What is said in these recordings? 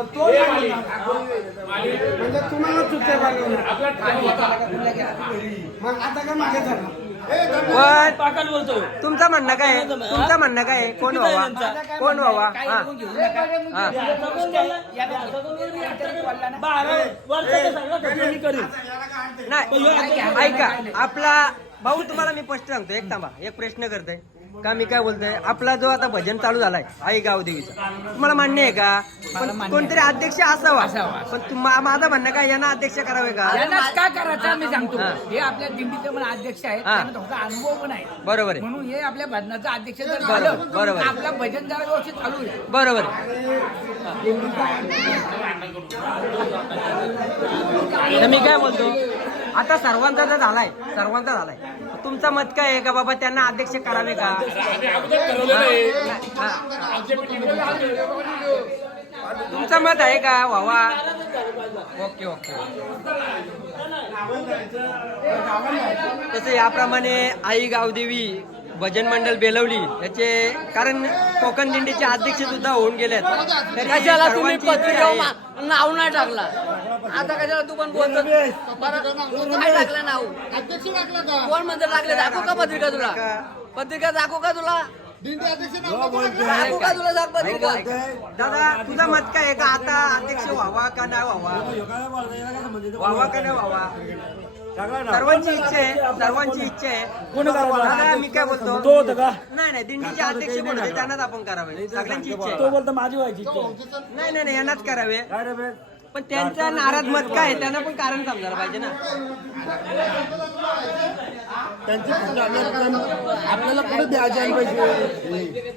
पण तो. म्हणजे तुम्हाला चुकते मग आता काय मागे पण तुमचं म्हणणं काय? आहे? तुमचं म्हणणं काय? आहे? कोण व्हावा? कोण व्हावा? नाही ऐका आपला भाऊ तुम्हाला मी स्पष्ट सांगतो. एक थांबा. एक प्रश्न करतोय का मी काय बोलतोय? आपला जो आता भजन चालू झालाय आई गावदेवीचा तुम्हाला मान्य आहे का? पण कोणतरी अध्यक्ष असावा. पण तुम्हा माझं म्हणणं काय यांना अध्यक्ष करावे का? करायचं मी सांगतो. हा. हे आपल्या दिंडीचे पण अध्यक्ष आहेत हा. त्यांना थोडा अनुभव पण आहे. बरोबर आहे. म्हणून हे आपल्या भजनाचं अध्यक्ष जर बरोबर, झालं बरोबर. तर आपलं भजन जरा व्यवस्थित चालू होईल. बरोबर. आहे. तर मी काय बोलतो? आता सर्वांचा जर झालाय सर्वांचा झालाय. तुमचं मत काय आहे का बाबा त्यांना अध्यक्ष करावे का. तुमचं मत आहे का व्हावा ओके ओके. तसं याप्रमाणे आई गावदेवी भजन मंडळ बेलवली याचे कारण कोकण दिंडीचे अध्यक्ष सुद्धा होऊन गेलेत. तरी कशाला तुम्ही सर्वांची इच्छा पत्रिकेवर आहे- मा- नाव नाही टाकला? आता कशाला तू पण बोलतो काय टाकलं नाव? कोण म्हणते टाकले दाखवू का पत्रिका तुला? पत्रिका. दाखवू का तुला? दाखवू का तुला सांग पत्रिका. दादा तुझं मत काय आहे का? आता अध्यक्ष व्हावा का नाही व्हावा? व्हावा का नाही व्हावा? सर्वांची इच्छा आहे सर्वांची इच्छा आहे. दादा मी काय बोलतो? तो होतं का? नाही नाही दिंडीचे अध्यक्ष कोण होते त्यांनाच आपण करावे. सगळ्यांची इच्छा तो बोलतो माझी व्हायची नाही नाही यांनाच करावे. पण त्यांचा नाराज मत काय त्यांना पण कारण समजायला पाहिजे ना. आपल्याला कुठे द्यायचे पैसे?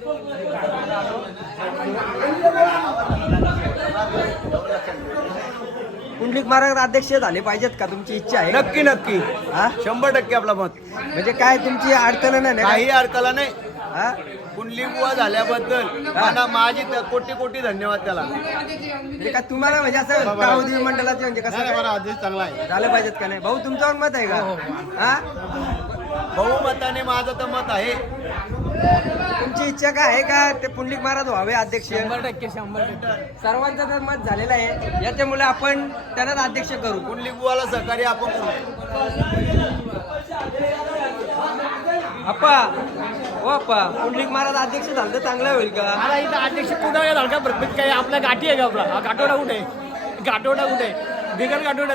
पुंडलिक महाराज अध्यक्ष झाले पाहिजेत का? तुमची इच्छा आहे. नक्की नक्की. हा? शंभर टक्के आपला मत. म्हणजे काय तुमची अडचण नाही ना? काही अडकला नाही. हा? कुंडली बुवा झाल्याबद्दल मला माझी त- कोटी कोटी धन्यवाद त्याला. म्हणजे का तुम्हाला म्हणजे असं मंडळाचे म्हणजे कसं काय? आदेश चांगला आहे. झालं पाहिजेत का नाही? भाऊ तुमच्यावर मत आहे हो, का हा? बहुमताने माझं तर मत आहे. तुमची इच्छा काय आहे का ते पुंडलिक महाराज व्हावे अध्यक्ष? शंभर टक्के शंभर टक्के. सर्वांचं तर मत झालेलं आहे. याच्यामुळे आपण त्यांनाच अध्यक्ष करू. कुंडली बुवाला सहकार्य आपण करू. अप्पा हो पुंडलिक महाराज अध्यक्ष झालं तर चांगलं होईल का मला इथं अध्यक्ष कुठं झालं का प्रत्येक काही आपल्या गाठी आहे का आपला हा गाठोडा कुठे आहे? गाठोडा कुठे आहे? बिगर गाठोडा